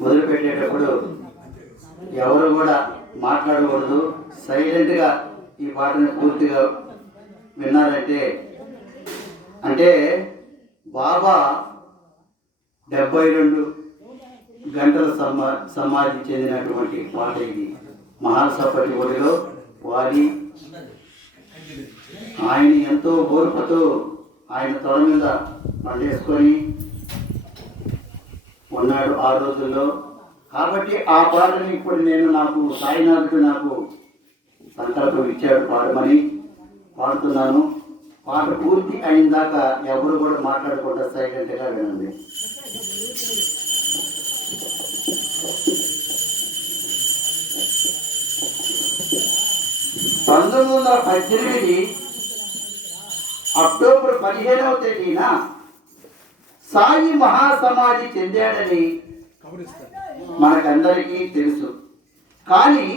మొదలు పెట్టేటప్పుడు ఎవరు కూడా మాట్లాడకూడదు. సైలెంట్గా ఈ పాటను పూర్తిగా విన్నారంటే అంటే బాబా డెబ్బై రెండు గంటల సమా సమాధి చెందినటువంటి పాట ఇది. మహాసపటి ఒడిలో వారి ఆయన ఎంతో ఓర్పుతో ఆయన తొడ మీద పండేసుకొని ఉన్నాడు ఆ రోజుల్లో. కాబట్టి ఆ పాటని ఇప్పుడు నేను నాకు సాయినాథుడు నాకు సంకల్పం ఇచ్చాడు పాడమని పాడుతున్నాను. పాట పూర్తి అయిన దాకా ఎవరు కూడా మాట్లాడకుండా సైలెంట్గా వినండి. పంతొమ్మిది వందల పద్దెనిమిది అక్టోబర్ పదిహేనవ తేదీన సాయి మహాసమాధి చెందాడని మనకందరికీ తెలుసు. కానీ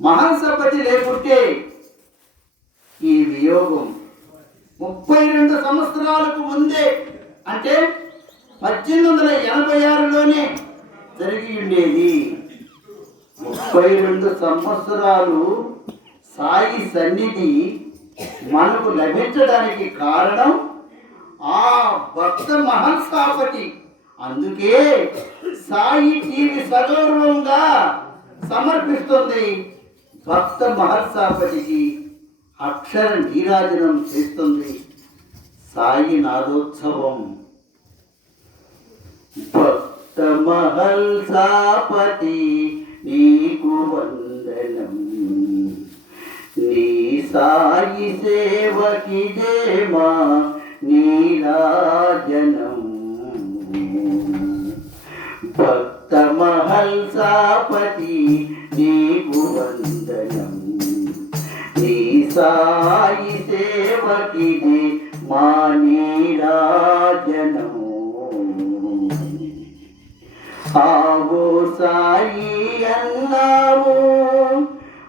మహాసపతి లేకుంటే ఈ వియోగం ముప్పై రెండు సంవత్సరాలకు ముందే అంటే పద్దెనిమిది వందల ఎనభై ఆరులోనే జరిగి ఉండేది ముప్పై రెండు సంవత్సరాలు సాయి సన్నిధి మనకు లభించడానికి కారణం భక్త భక్త స్థాపతి అందుకే సాయి టీవీ సగౌరవంగా సమర్పిస్తుంది భక్త మహర్షాపతికి అక్షర నీరాజనం చేస్తుంది సాయి నాదోత్సవం. భక్త మహల్సాపతి నీకు వందనం. నీ సాయి సేవకి దేమా నీరాజనం భక్త మహల్సాపతి నీకు వందనం. నీ సాయి సేవకి మా నీరాజనం ఆవో సాయి అన్నావు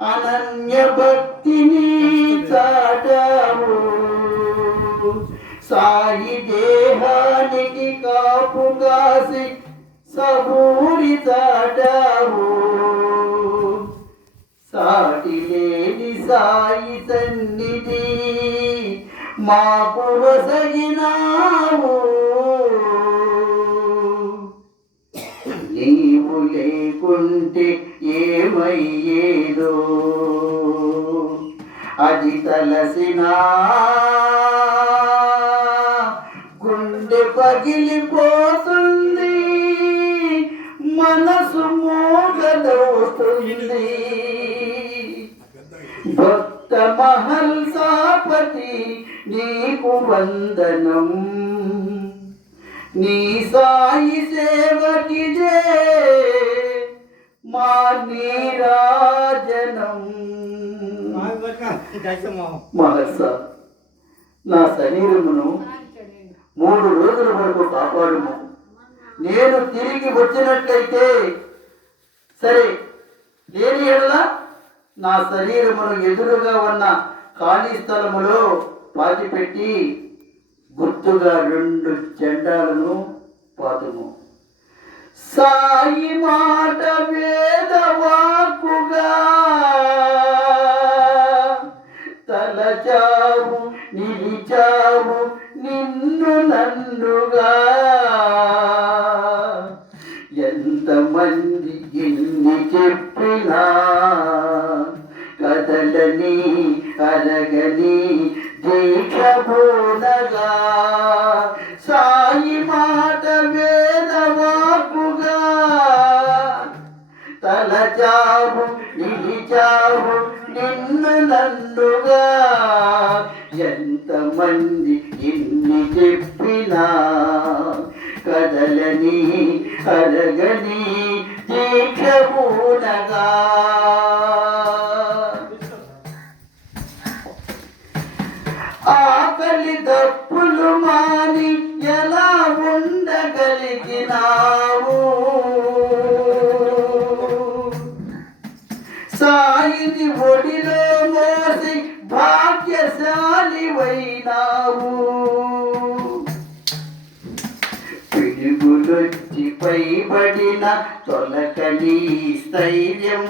అనన్య భక్తిని సాయి సాయి దేహానికి కాపు కాసి సబూరి చాటావు. సాటి లేని సాయి సన్నిధి మాకు వసగినావు. నీవు లేకుంటే ఏమయ్యేదో. అది తలసినా పగిలిపోతుంది. మనసు మోగదవుతుంది. భక్త మహల్సాపతి నీకు వందనం. నీ సాయి సేవకి జే మా నీరాజనం. మహర్ష నా శరీరమును మూడు రోజుల వరకు కాపాడుము. నేను తిరిగి వచ్చినట్లయితే సరే లేని ఎడల నా శరీరమును ఎదురుగా ఉన్న ఖాళీ స్థలములో పాతిపెట్టి గుర్తుగా రెండు జెండాలను పాతుము. సాయి మాట వేదవాకుగా నిన్ను నన్నుగా. ఎంతమంది ఎన్ని చెప్పినా కదలని అరగని దీక్ష బోధగా సాయి మాట వేదవాకుగా తలచావు నిలిచావు నిన్ను నన్నుగా. ఎంతమంది చెప్పినా. కదలని అరగని దీక్షమూనగా ఎదురొచ్చి తొలక తొలకని స్థైర్యం.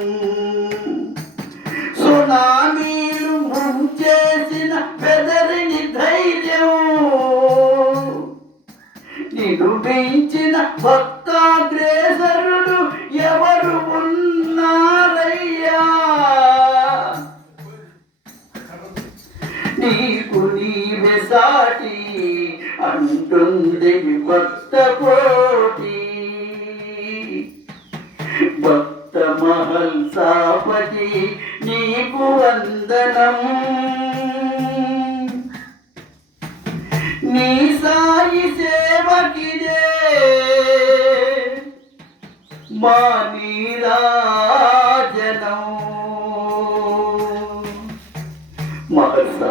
సునామీలు ముంచేసిన పెదరిని ధైర్యం. నిరూపించిన భక్తాగ్రేసరుడు ఎవరు ఉన్నారయ్యా? నీకు నీవే సాటి అంటుంది కొత్త పోటీ మహల్ సాపతి నీకు వందనం. నీ సాయి సేవకిదే మా నీరాజనం మహర్ష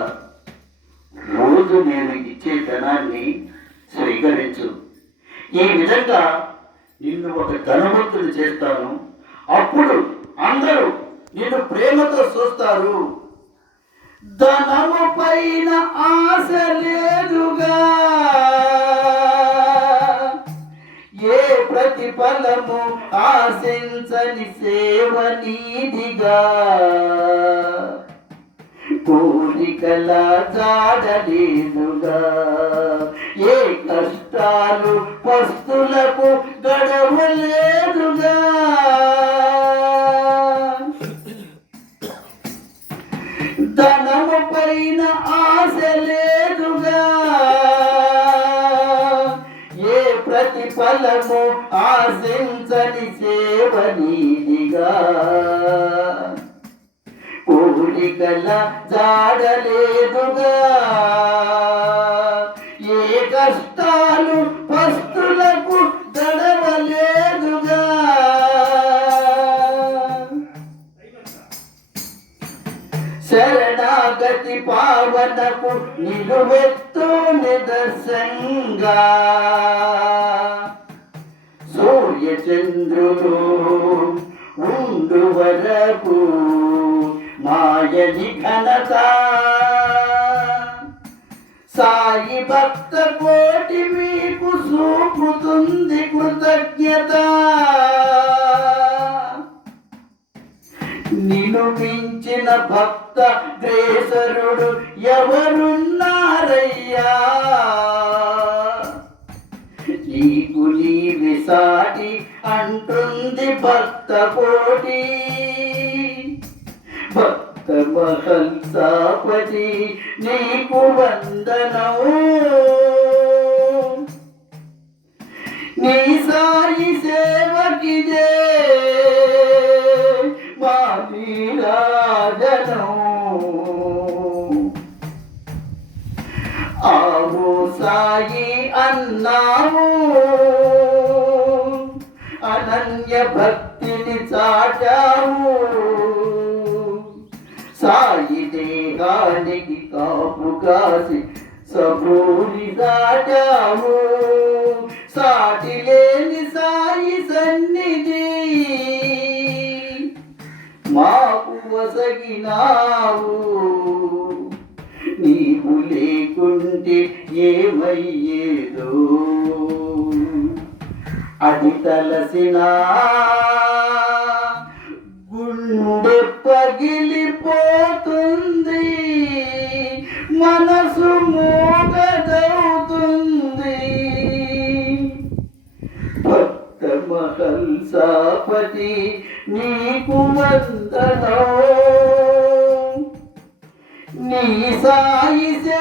రోజు నేను ఇచ్చే ధనాన్ని స్వీకరించు. ఈ విధంగా నిన్ను ఒక ధనవంతుడు చేస్తాను. అప్పుడు అందరూ నేను ప్రేమతో చూస్తారు. ధనము పైన ఆశ లేదుగా. ఏ ప్రతిఫలము ఆశించని సేవ నీదిగా. కోరికల జాడలేదుగా ఏ కష్టాలు పస్తులకు గడవలే ఆశించని సేవ నీదిగా కోరికల జాడలేదుగా. ఏ కష్టాలు పస్తులకు దడవలేదుగా శరణాగతి పావనకు నిలువెత్తు నిదర్శంగా. చంద్రుడు ఉండు వరకు మాయని ఘనత. సాయి భక్త కోటి మీకు సూపుతుంది కృతజ్ఞత. నిన్ను మించిన భక్త గ్రేసరుడు ఎవరున్నారయ్యా? నీవి సాటి అంటుంది భక్త కోటి భక్త మహల్ సాపతి నీకు వందనము. నీ సాయి సేవకిదే మా నీరాజనం ఆవు సాయి అన్నావు. భక్తిని చాటావు సాయి దేహానికి కాపు కాసి సభూరి దాటావు సాటి లేని సాయి సన్నిధి మాకు వసగినావు. నీవు లేకుంటే ఏమయ్యేదో. అది తలసిన గుండె పగిలిపోతుంది మనసు మోగదవుతుంది. భక్త మహల్ సాపతి నీకు వందనో. నీ సాయి సే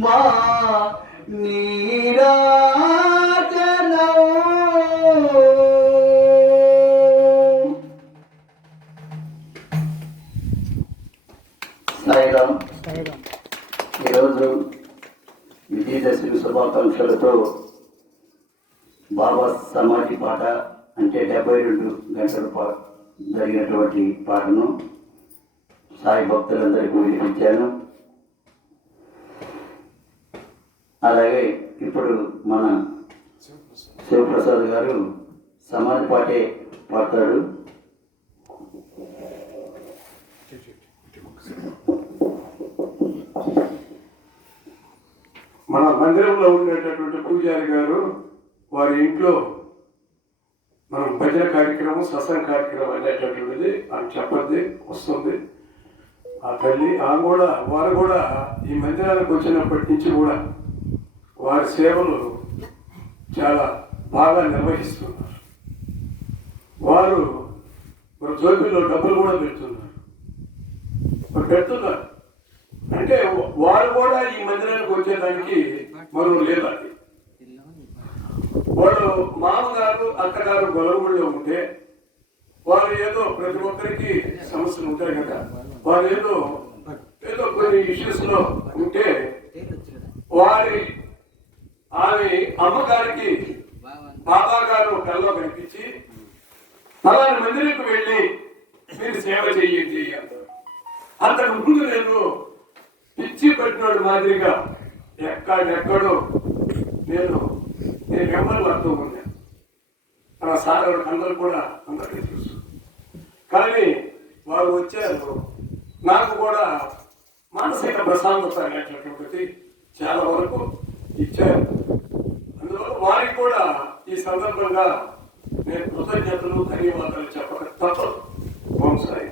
మా నీరాజనం సాయిరామ్ ఈరోజు విజయదశమి శుభాకాంక్షలతో బాబా సమాధి పాట అంటే డెబ్బై రెండు గంటల పా జరిగినటువంటి పాటను సాయి భక్తులందరికీ వినిపించాను. అలాగే ఇప్పుడు మన శివప్రసాద్ గారు సమాధి పాటే పాడతాడు. మన మందిరంలో ఉండేటటువంటి పూజారి గారు వారి ఇంట్లో మనం భజన కార్యక్రమం సత్సంగ కార్యక్రమం అనేటటువంటిది అని చెప్పండి వస్తుంది. ఆ తల్లి ఆ కూడా వారు కూడా ఈ మందిరానికి వచ్చినప్పటి నుంచి కూడా వారి సేవలు చాలా బాగా నిర్వహిస్తున్నారు. వారు మరి జోబీలో డబ్బులు కూడా పెడుతున్నారు. పెడుతున్నారు. అంటే వారు కూడా ఈ మందిరానికి వచ్చేదానికి మరో లేదండి వాళ్ళు మామగారు అత్తగారు గొలవముల్లో ఉంటే వారు ఏదో ప్రతి ఒక్కరికి సమస్యలు ఉంటాయి కదా. వారు ఏదో ఏదో కొన్ని ఇష్యూస్లో ఉంటే వారి ఆమె అమ్మగారికి బాబా గారు కల్లో కనిపించి అలాంటి మందిరికి వెళ్ళి మీరు సేవ చేయండి అంత అంతకు ముందు నేను పిచ్చి పెట్టినాడు మాదిరిగా ఎక్కడెక్కడో నేను నేను ఎవరు పడుతూ ఉన్నాను సార్ అందరూ కూడా అందరికీ తెలుసు. కానీ వారు వచ్చారు. నాకు కూడా మానసిక ప్రశాంతత అనేటటువంటిది చాలా వరకు ఇచ్చారు. అందువల్ల వారికి కూడా ఈ సందర్భంగా నేను కృతజ్ఞతలు ధన్యవాదాలు చెప్పక తప్పదు. వంశాయి. సాయి